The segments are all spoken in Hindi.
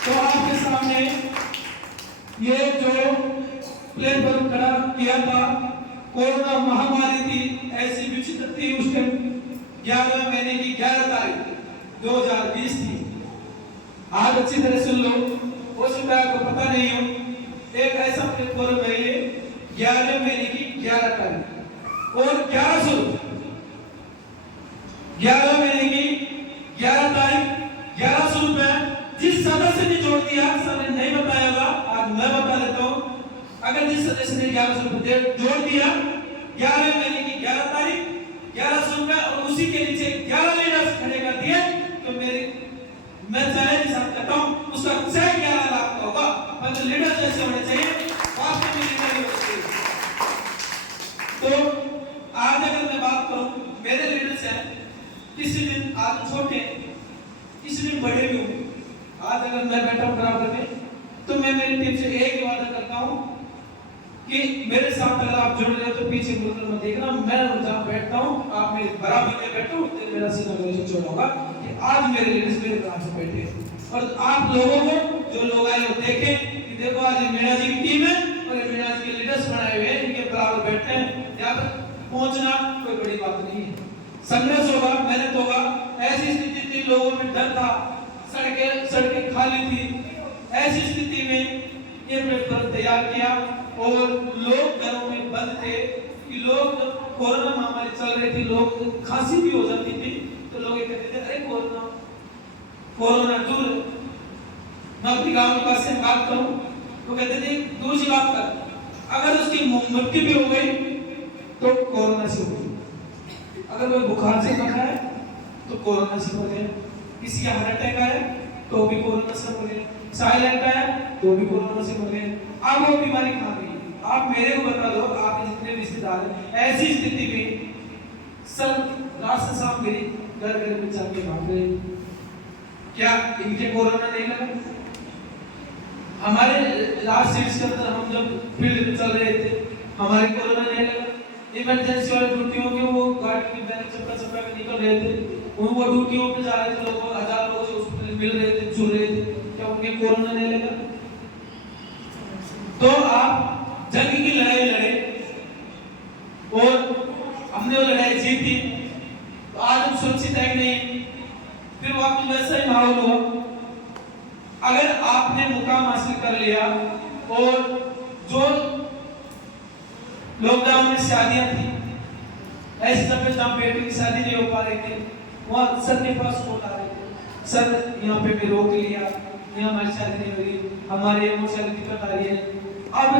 तो आपके सामने ये जो प्लेटफॉर्म खड़ा किया था, कोरोना महामारी थी, ऐसी विचित्र थी उस टाइम, 11 महीने की 11 तारीख 2020 थी। आज अच्छी तरह सुन लो, हो सकता है आपको पता नहीं हो, एक ऐसा प्लेटफॉर्म है ये, 11 महीने की 11 तारीख और 11 महीने की 11 तारीख 1100 रुपए जिस सदस्य ने जोड़ दिया, सर ने नहीं बताया होगा, आज मैं बता देता हूँ। अगर जिस सदस्य ने 1100 रुपए जोड़ दिया 11 महीने की 11 तारीख 1100 रुपए और उसी के नीचे 11 लीडर्स खड़े कर दिए, तो मैं चैलेंज करता हूँ, उसका चाहे 11 लाख का होगा, पर लीडर जैसे होने चाहिए, वास्तव में लीडर ही होने चाहिए। तो आज अगर मैं बात करूं, मेरे लीडर्स हैं, किसी दिन आज छोटे, किसी दिन बड़े भी हूं। आज अगर मैं बैठा हूं बराबर में, तो मैं मेरी टीम से एक ही वादा करता हूं कि मेरे साथ अगर आप जुड़ रहे हो तो पीछे मुड़कर मत देखना, मैं जहां बैठता हूं आप मेरे बराबर में बैठो, तो मेरा सीधा रिलेशन होगा कि आज मेरे लीडर्स मेरे बराबर से बैठे और आप लोगों को जो लोग आए वो देखें कि देखो आज मीणा जी की टीम है और ये मीणा जी के लीडर्स बनाए हुए हैं, इनके बराबर बैठते हैं। यहाँ पर पहुंचना कोई बड़ी बात नहीं है, संघर्ष होगा, मेहनत होगा। ऐसी स्थिति थी, लोगों में डर था, सड़कें खाली थी, ऐसी स्थिति में ये प्लेटफॉर्म तैयार किया और लोग घरों में बंद थे कि लोग जब कोरोना महामारी चल रही थी, लोग खांसी भी हो जाती थी, तो लोग ये कहते थे अरे कोरोना दूर। मैं अपनी गांव के पास से बात करूं तो कहते थे दूर से बात कर, अगर उसकी मृत्यु भी हो गई तो कोरोना से हो गई, अगर कोई बुखार से मर रहा है तो कोरोना से हो गया, किसी का हार्ट अटैक आया तो भी कोरोना से हो गया, साइलेंट आया तो भी कोरोना से हो गया। अब वो बीमारी कहां गई? आप मेरे को बता दो, आपके जितने रिश्तेदार हैं, ऐसी स्थिति में सब रात से शाम मेरी घर में जाके भाग गए, क्या इनके कोरोना नहीं लगा? हमारे लास्ट सीट्स के अंदर हम जब फील्ड में चल रहे थे, हमारे कोरोना नहीं लगा। इमरजेंसी वाली ड्यूटियों के वो गाड़ी की बैन चपका के निकल रहे थे, वो ड्यूटियों पे जा रहे थे, लोग हजार लोगों से हॉस्पिटल मिल रहे थे, जुड़ रहे थे, क्या उन्हें कोरोना नहीं लगा? तो आप जंग की लड़ाई लड़े और हमने वो लड़ाई जीती, तो आज हम सुरक्षित है कि नहीं? फिर वापस वैसा ही माहौल हुआ। अगर आपने मुकाम हासिल कर लिया और जो लॉकडाउन में शादियां थी, ऐसे समय जहां बेटी की शादी नहीं हो पा रही थी, वहां सर के पास फोन आ रहे थे, सर यहाँ पे भी रोक लिया, यहाँ हमारी शादी नहीं हो रही, हमारे बहुत सारी दिक्कत आ रही है। अब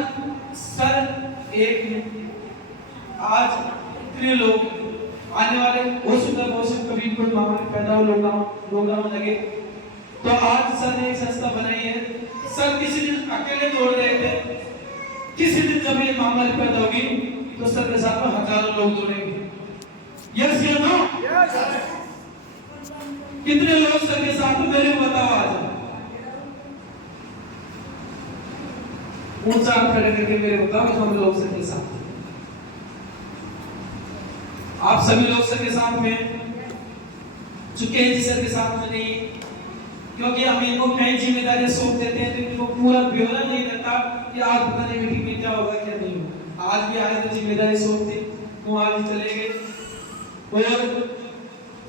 सर एक मिनट, आज इतने लोग आने वाले हो सकता कभी कोई महामारी पैदा हो, लॉकडाउन लगे, तो आज सर ने एक संस्था बनाई है। सर किसी दिन अकेले दौड़ रहे थे, किसी दिन जब ये महामारी पैदा होगी तो सर के साथ में हजारों लोग दौड़ेंगे। यस या नो? कितने लोग सर के साथ में, मेरे को बताओ आज। ऊंचा खड़े करके मेरे बताओ कि हम लोग सर के साथ, आप सभी लोग सर के साथ में चुके हैं जी, सर के साथ में नहीं, क्योंकि हम इनको कई जिम्मेदारियां सौंप देते हैं तो इनको पूरा ब्यौरा नहीं रहता कि आज पता नहीं मीटिंग में क्या होगा क्या नहीं होगा। आज भी आए तो जिम्मेदारी सौंप दी, वो आज चले गए और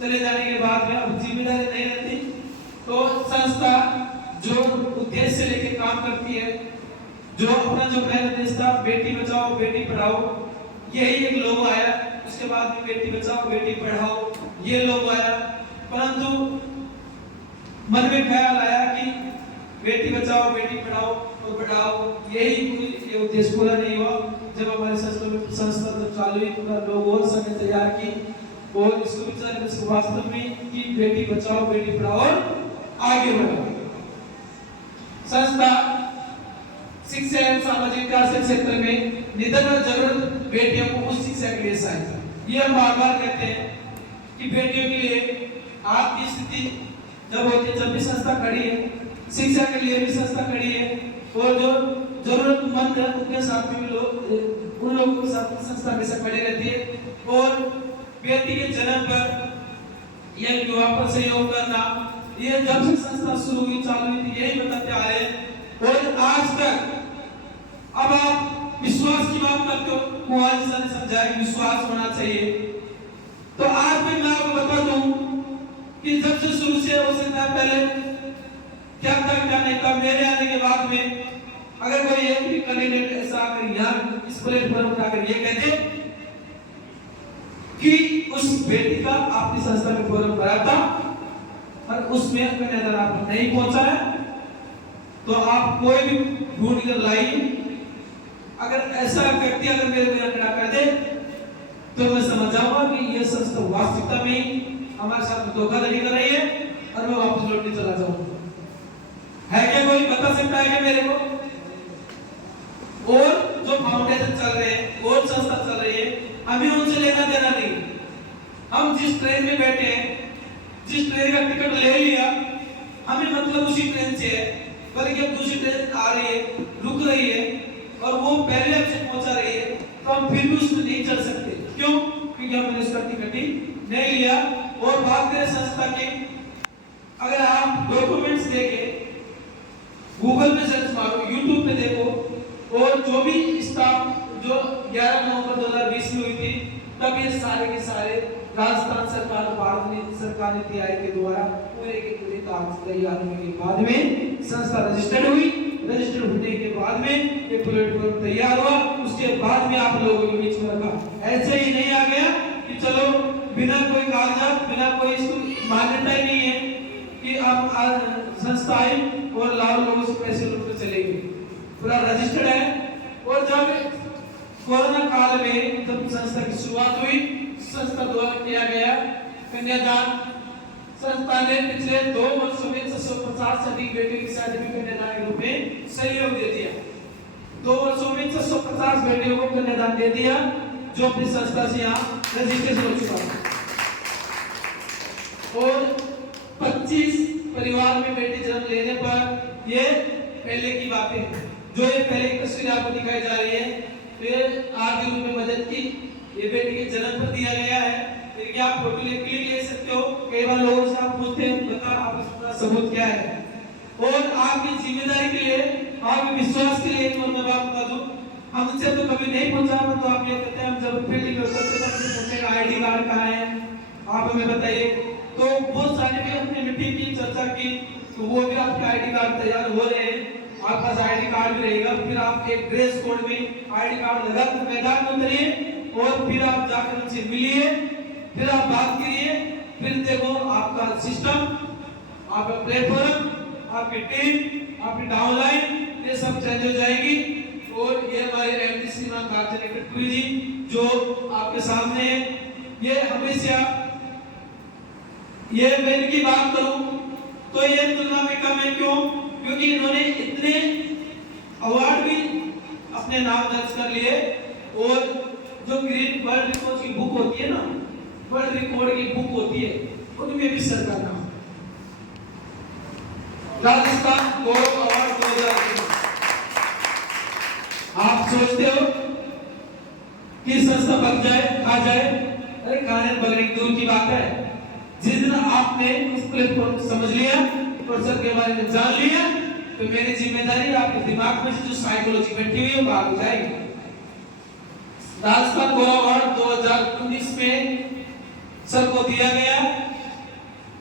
चले जाने के बाद में अब जिम्मेदारी नहीं रहती, तो संस्था जो उद्देश्य लेके काम करती है, जो अपना जो मेन उद्देश्य था बेटी बचाओ बेटी पढ़ाओ, यही एक लोगो आया, उसके बाद में बेटी बचाओ बेटी पढ़ाओ ये लोगो आया, परंतु मन में ख्याल आया कि बेटी बचाओ बेटी पढ़ाओ तो बढ़ाओ, यही ये उद्देश्य पूरा नहीं हुआ। जब हमारे संस्था जब चालू हुई तो लोग और समय तैयार की और इसको विचार वास्तव में कि बेटी बचाओ बेटी पढ़ाओ और आगे बढ़ो। संस्था शिक्षा एवं सामाजिक विकास क्षेत्र में निधन और जरूरत बेटियों को उच्च शिक्षा के लिए सहायता, ये हम बार बार कहते हैं कि बेटियों के लिए आपकी स्थिति जब होती है, जब भी संस्था खड़ी है, शिक्षा के लिए भी संस्था खड़ी है और जो जरूरतमंद है उनके साथ में भी लोग, उन लोगों के साथ में संस्था हमेशा खड़ी रहती है। और बेटी के जन्म पर या विवाह पर सहयोग करना, ये जब से संस्था शुरू हुई चालू हुई थी, यही बताते आज तक। अब आप विश्वास की बात करते हो, कुंवर सर ने समझाया विश्वास होना चाहिए। तो आज भी मैं आपको बता दूं कि जब से शुरू से हो सकता है पहले क्या था क्या नहीं था, मेरे आने के बाद में अगर कोई एक भी कैंडिडेट ऐसा आकर यहाँ इस प्लेटफॉर्म पर आकर ये कहते कि उस बेटी का आपकी संस्था में फॉर्म भरा था और उसमें कन्यादान आप नहीं पहुंचा है, तो आप कोई भी ढूंढ कर लाइए। अगर ऐसा व्यक्ति अगर मेरे को यहाँ खड़ा कर दे तो मैं समझ जाऊंगा कि ये संस्था वास्तविकता में हमारे साथ धोखाधड़ी कर रही है और मैं वापस लौटने चला जाऊंगा। है क्या कोई बता सकता है क्या मेरे को? और जो फाउंडेशन चल रहे हैं और संस्था चल रही है, हमें उनसे लेना देना नहीं। हम जिस ट्रेन में बैठे हैं, जिस ट्रेन का टिकट ले लिया, हमें मतलब उसी ट्रेन से है, बल्कि अब दूसरी ट्रेन आ रही है, रुक रही है और वो पहले हमसे पहुंचा रही है, तो हम फिर भी उसमें नहीं चल सकते। क्यों? क्योंकि हमने उसका टिकट ही नहीं लिया। और बात करें संस्था की, अगर आप डॉक्यूमेंट्स देखें, गूगल पे सर्च मारो, यूट्यूब पे देखो, और जो भी स्टाफ जो 11 नवंबर 2020 में हुई थी, तब ये सारे के सारे राजस्थान सरकार, भारत सरकार नीति आयोग के द्वारा पूरे के पूरे कागज तैयार होने के बाद में संस्था रजिस्टर्ड हुई। रजिस्टर्ड होने के बाद में ये प्लेटफॉर्म तैयार हुआ, उसके बाद में आप लोगों के बीच में रखा। ऐसे ही नहीं आ गया कि चलो बिना कोई कागजात, बिना कोई मान्यता ही नहीं है कि आप संस्था आई और लाखों लोगों से पैसे लूट कर चले गए। पूरा रजिस्टर्ड है। और जब कोरोना काल में जब संस्था की शुरुआत हुई, संस्था द्वारा किया गया कन्यादान, संस्था ने पिछले 2 वर्षों में 650 से अधिक बेटियों की शादी में कन्यादान के रूप में सहयोग दे दिया। 2 वर्षों में 650 बेटियों को कन्यादान दे दिया, जो अपनी संस्था से यहाँ रजिस्ट्रेशन हो चुका है। और 25 परिवार में बेटी जन्म लेने पर, ये पहले की बातें हैं, जो ये पहले की तस्वीर आपको दिखाई जा रही है, तो ये आर्थिक रूप में मदद की, ये बेटी के जन्म पर दिया गया है। फिर क्या आप फोटो क्लिक ले सकते हो? कई बार लोगों से आप पूछते हैं बता आपका सबूत क्या है। और आपकी जिम्मेदारी के लिए, आपके विश्वास के लिए एक मैं बात बता दूं, हमसे तो कभी नहीं पूछा, तो आप ये कहते हैं हम जब फील्ड में उतरते हैं तो पूछेगा आईडी कार्ड कहाँ है, आप हमें बताइए। तो बहुत सारे भी अपनी मीटिंग की चर्चा की, तो वो भी आपके आईडी कार्ड तैयार हो रहे हैं, आपके पास आईडी कार्ड भी रहेगा। फिर आप एक ड्रेस कोड में आईडी कार्ड लगा कर मैदान में उतरिए और फिर आप जाकर उनसे मिलिए, फिर आप बात करिए, फिर देखो आपका सिस्टम, आपका प्लेटफॉर्म, आपकी टीम, आपकी डाउनलाइन, ये सब चेंज हो जाएगी। और ये हमारे एमडी श्रीमान कांचन कटपुरी जी जो आपके सामने है, ये हमेशा, ये मैं इनकी बात करूं तो ये तुलना में कम है। क्यों? क्योंकि इन्होंने इतने अवार्ड भी अपने नाम दर्ज कर लिए, और जो ग्रीन वर्ल्ड रिकॉर्ड की बुक होती है ना, वर्ल्ड रिकॉर्ड की बुक होती है, उनमें भी सर का नाम, राजस्थान गौरव अवार्ड 2023। आप सोचते हो कि संस्था बग जाए, खा जाए? अरे खाने बगने दूर की बात है। जिस दिन आपने उस प्लेटफॉर्म को समझ लिया और सर के बारे में जान लिया, तो मेरी जिम्मेदारी आपके दिमाग में से जो साइकोलॉजी बैठी हुई है वो भाग जाएगी। राजस्थान गौरव अवार्ड 2019 में सर को दिया गया,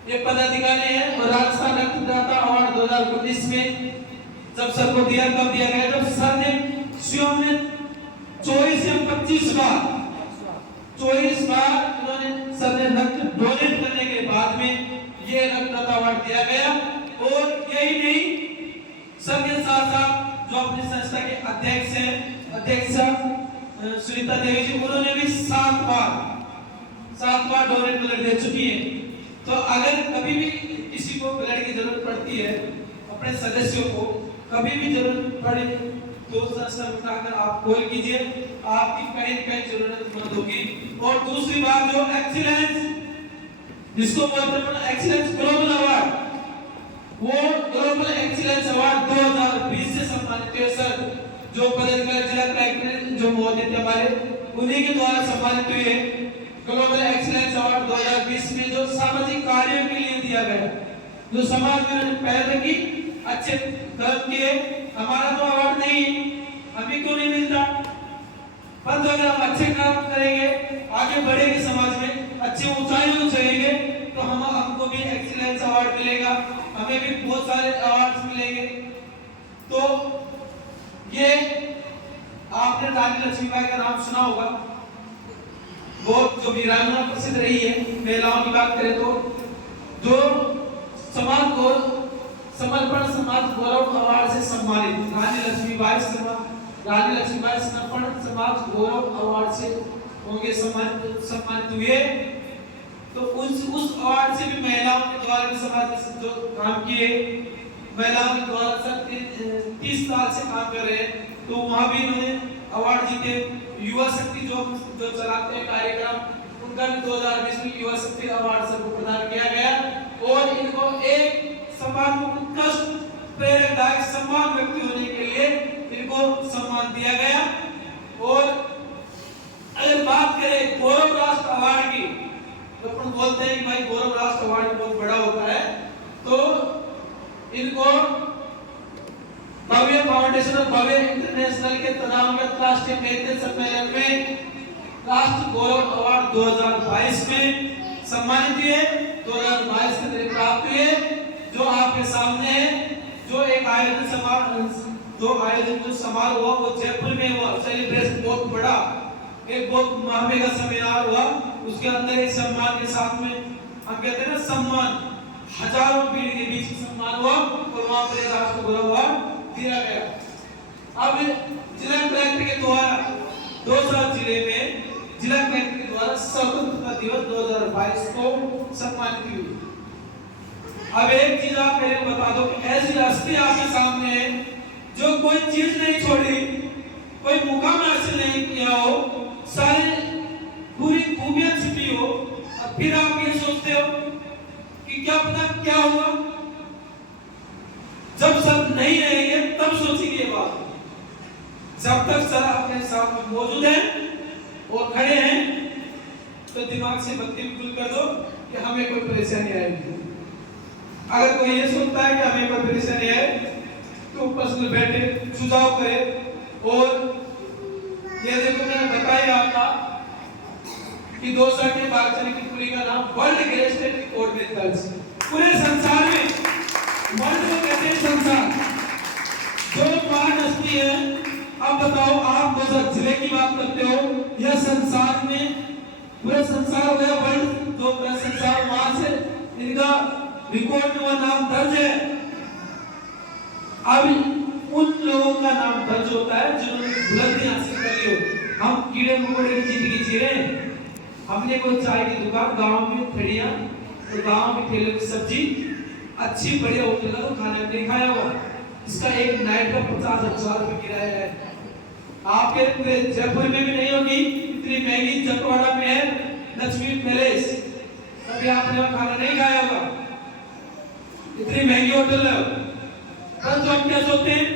ये पदाधिकारी है। और राजस्थान रक्तदाता अवार्ड 2019 में जब सर को दिया, कब दिया गया? जब सर ने स्वयं में 24 या 25 बार उन्होंने सर ने रक्त डोनेट करने के बाद में ये रक्तदाता अवार्ड दिया गया। और यही नहीं, सर के साथ साथ जो अपनी संस्था के अध्यक्ष हैं, अध्यक्षा सुनीता देवी जी, उन्होंने भी 7 बार डोनेट ब्लड दे चुकी है। तो अगर कभी भी किसी को ब्लड की जरूरत पड़ती है, अपने सदस्यों को कभी भी जरूरत पड़े, तो संस्था उठाकर आप कॉल कीजिए, आपकी कहीं कहीं जरूरतमंद होगी। और दूसरी बात, जो एक्सीलेंस, जिसको बोलते हैं एक्सीलेंस ग्लोबल अवार्ड, वो ग्लोबल एक्सीलेंस अवार्ड 2020 से सम्मानित है सर, जो पदाधिकारी जिला कलेक्टर जो महोदय थे हमारे, उन्हीं के द्वारा सम्मानित हुए। ग्लोबल एक्सीलेंस अवार्ड 2020 में जो सामाजिक कार्यों के लिए दिया गया, जो समाज में उन्होंने पहल रखी, अच्छे कर्म किए, हमारा तो अवार्ड नहीं है, हमें क्यों नहीं मिलता? परंतु अगर हम अच्छे काम करेंगे, आगे बढ़ेंगे, समाज में अच्छी ऊंचाइयों को चलेंगे, तो हमको भी एक्सीलेंस अवार्ड मिलेगा, हमें भी बहुत सारे अवार्ड्स मिलेंगे। तो ये आपने रानी लक्ष्मीबाई का नाम सुना होगा, वो जो वीरांगना प्रसिद्ध रही है। महिलाओं की बात करें तो जो समाज को समर्पण समाज गौरव अवार्ड से सम्मानित रानी लक्ष्मीबाई समर्पण समाज गौरव अवार्ड से होंगे सम्मानित हुए। तो उस अवार्ड से भी महिलाओं के द्वारा भी समाज में जो काम किए, महिलाओं के द्वारा 30 साल से काम कर रहे हैं, तो वहां भी इन्होंने अवार्ड जीते। युवा शक्ति जो चलाते हैं कार्यक्रम, उनका भी 2020 में युवा शक्ति अवार्ड सबको प्रदान किया गया और इनको एक समाज में उत्कृष्ट प्रेरकदायक सम्मान व्यक्ति होने के लिए इनको सम्मान दिया गया। और अगर बात करें गौरव राष्ट्र अवार्ड की, तो अपन बोलते हैं कि भाई गौरव राष्ट्र अवार्ड बहुत बड़ा होता है, तो इनको भव्य फाउंडेशन और भव्य इंटरनेशनल के तथागत राष्ट्रीय नेतृत्व सम्मेलन में राष्ट्र गौरव अवार्ड 2022 में सम्मानित हुए। 2022 में प्राप्त हुए, जो आपके सामने है। जो एक आयोजन समारोह हुआ वो जयपुर में हुआ, सेलिब्रेशन बहुत बड़ा, एक बहुत महंगा सेमिनार हुआ, उसके अंदर एक सम्मान के साथ में हम कहते हैं ना सम्मान, हजारों भीड़ के बीच सम्मान हुआ और वहां पर राष्ट्र गौरव अवार्ड दिया गया। अब जिला कलेक्टर के द्वारा दौसा जिले में जिला कलेक्टर के द्वारा स्वतंत्रता दिवस 2022 को सम्मानित हुई। अब एक चीज आप मेरे को बता दो कि ऐसी हस्ती आपके सामने है जो कोई चीज नहीं छोड़ी, कोई मुकाम हासिल नहीं किया हो, सारी पूरी खूबियां छिपी हो, और फिर आप ये सोचते हो कि क्या पता क्या हुआ। जब सब नहीं रहेंगे तब सोचेंगे ये बात। जब तक सर अपने साथ में मौजूद है और खड़े हैं, तो दिमाग से बत्ती बिल्कुल कर दो कि हमें कोई परेशानी आएगी। अगर कोई ये सोचता है कि हमें कोई परेशानी आए, तो पर्सनल बैठे सुझाव करे। और ये देखो मैंने बताया आपका कि दौसा के बागचरी की पुरी का नाम वर्ल्ड गेस्ट रिकॉर्ड में दर्ज, पूरे संसार में वर्ल्ड को कहते हैं संसार, जो महान हस्ती है। अब बताओ, आप दौसा जिले की बात करते हो, यह संसार में पूरे संसार हो गया वर्ल्ड, तो पूरा संसार वहां से इनका रिकॉर्ड में वह नाम दर्ज है। अब उन लोगों का नाम दर्ज होता है जिन्होंने बुलंदी हासिल करी हो। हम कीड़े मकोड़े की जिंदगी जी रहे हैं। हमने कोई चाय की दुकान गांव में खड़िया और गांव में ठेले की सब्जी अच्छी बढ़िया होटल का तो खाना नहीं खाया होगा, इसका एक नाइट का 50,000 रुपए किराया है। आपके पूरे जयपुर में भी नहीं होगी, इतनी महंगी चकवाड़ा में है लक्ष्मी पैलेस, कभी आपने वहां खाना नहीं खाया होगा, इतनी महंगी होटल है। परंतु हम क्या सोचते हैं,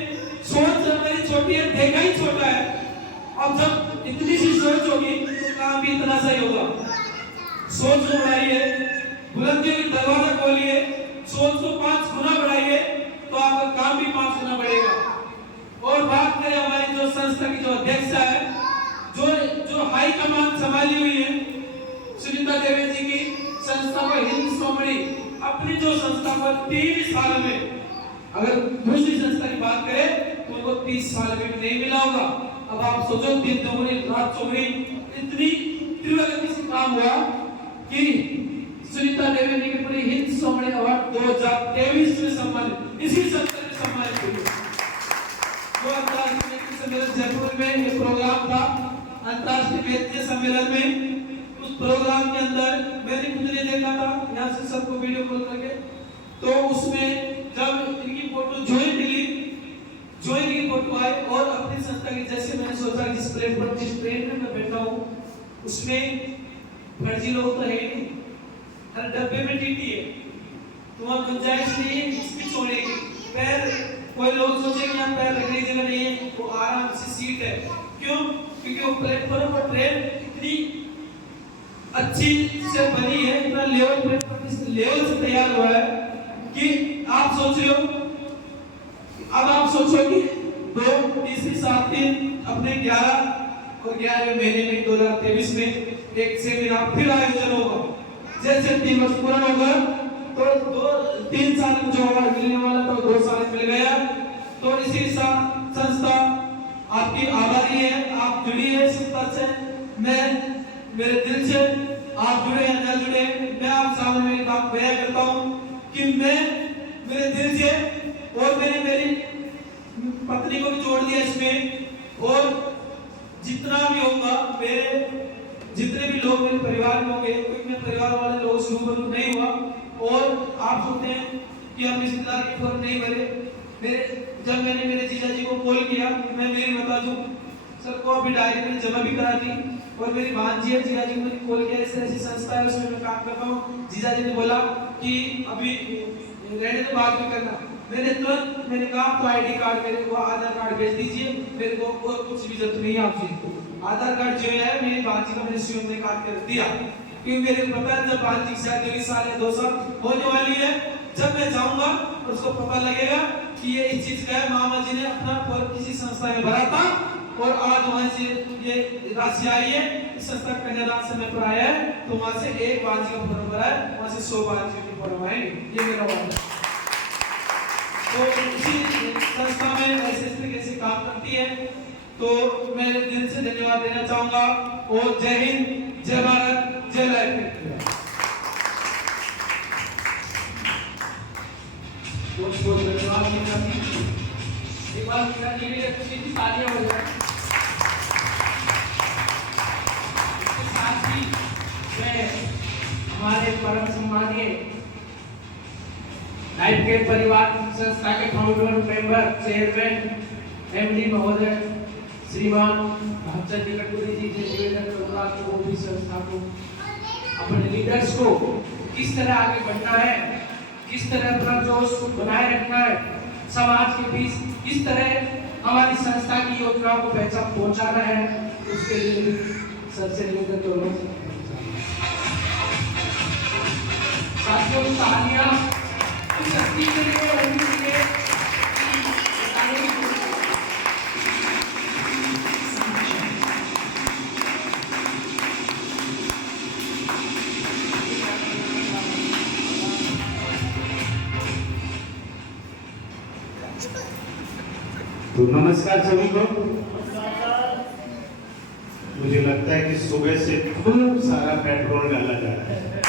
सोच हमारी छोटी है, देखा ही छोटा है। अब जब इतनी सी सोच होगी तो काम भी इतना सही होगा। सोच को बढ़ाइए, बुलंदियों की दरवाजा खोलिए, सोच को 5 गुना बढ़ाइए, तो आपका काम भी 5 गुना बढ़ेगा। और बात करें हमारी जो संस्था की जो अध्यक्ष है, जो हाई कमान संभाली हुई है, सुनीता देवी जी की संस्था पर हिंद कॉमेडी, अपनी जो संस्था पर 30 साल में, अगर दूसरी संस्था की बात करें तो उनको 30 साल में भी नहीं मिला होगा। अब आप सोचो, दिन दोगुनी रात चौगुनी, इतनी तीव्र गति से काम हुआ कि सुनीता देवी जी की पूरी हिंद कॉमेडी अवार्ड 2023 में सम्मानित, इसी संस्था में सम्मानित हुई। तो अंतर्राष्ट्रीय सम्मेलन जयपुर में एक प्रोग्राम था, अंतर्राष्ट्रीय मैत्री सम्मेलन में। उस प्रोग्राम के अंदर मैंने खुद ने देखा था, यहाँ से सबको वीडियो कॉल करके, तो उसमें जब इनकी फोटो ज्वाइन की फोटो आई और अपनी संस्था की, जैसे मैंने सोचा जिस प्लेटफॉर्म जिस ट्रेन में मैं बैठा हूँ उसमें फर्जी लोग तो है ही नहीं, हर डब्बे में टीटी है, तो वहाँ गुंजाइश नहीं है इसकी छोड़ने की। पैर, कोई लोग सोचे कि यहाँ पैर रखने की जगह नहीं है, वो आराम से सीट है। क्यों? क्योंकि वो प्लेटफॉर्म पर ट्रेन इतनी अच्छी से बनी है, इतना लेवल से तैयार हुआ है कि आप सोच रहे हो, अब आप सोचो कि 2 तीसरी 7 दिन अपने 11वें महीने में 2023 में एक सेमिनार फिर आयोजन होगा। जैसे 3 वर्ष पूरा होगा तो 3 साल में जो अवार्ड मिलने वाला तो 2 साल मिल गया। तो इसी संस्था आपकी आभारी है, आप जुड़ी है संस्था से। मैं मेरे दिल से आप जुड़े हैं न जुड़े, मैं आप सामने मेरी बात बयां करता हूँ कि मैं मेरे दिल से और मैंने मेरी पत्नी को भी जोड़ दिया इसमें, और जितना भी होगा मेरे जितने भी लोग मेरे परिवार में होंगे, क्योंकि मैं परिवार वाले लोगों से रूबरू नहीं हुआ। और आप सुनते हैं कि हम रिश्तेदार की फॉर्म नहीं भरे। जब मैंने मेरे जीजा जी को कॉल किया, मैं मेरी बता दूं सर को अभी डायरी में जमा भी करा दी, और मेरी भांजी है जीजा जी को कॉल किया, ऐसी संस्था है उसमें मैं काम करता हूँ। जीजा जी ने बोला कि अभी रहने तो बाद में करना। मैंने कहा तो आईडी कार्ड मेरे को आधार कार्ड भेज दीजिए, मेरे को और कुछ भी जरूरत नहीं है आपसे। आधार कार्ड जो है मेरी भांजी का मैंने स्वयं में काट कर दिया, क्योंकि मेरे को पता है जब भांजी शायद 1 साल या 2 साल होने वाली है, जब मैं जाऊंगा उसको पता लगेगा कि ये इस चीज का है। मामा जी ने अपना फॉर्म किसी संस्था में भरा था और आज वहां से ये राशि आई है, इस संस्था कन्यादान समय पर आया है, तो वहां से एक भांजी का फॉर्म भरा है, वहां से 100 भांजियों के फॉर्म आएंगे। ये मेरा वादा है। तो इसी संस्था में ऐसे तरीके से काम करती है, तो मैं दिल से धन्यवाद देना चाहूंगा। और जय हिंद, जय भारत, जय लाइफ। बहुत बहुत धन्यवाद मीना जी। एक बार मीना जी के लिए खुशी की तालियां हो जाए। इसके साथ ही मैं हमारे परम सम्मानीय लाइफ केयर परिवार संस्था के फाउंडर, मेंबर, चेयरमैन, एमडी महोदय श्रीमान भागचंद निकटपुरी जी के निवेदन के उपरांत को भी संस्था को अपने लीडर्स को किस तरह आगे बढ़ना है, किस तरह अपना जोश बनाए रखना है, समाज के बीच किस तरह हमारी संस्था की योजनाओं को पहचान पहुंचाना है, उसके लिए सबसे निवेदन करो साथियों तालियां इस शक्ति के लिए होनी चाहिए। तो नमस्कार सभी को। मुझे लगता है कि सुबह से खूब सारा पेट्रोल डाला जा रहा है।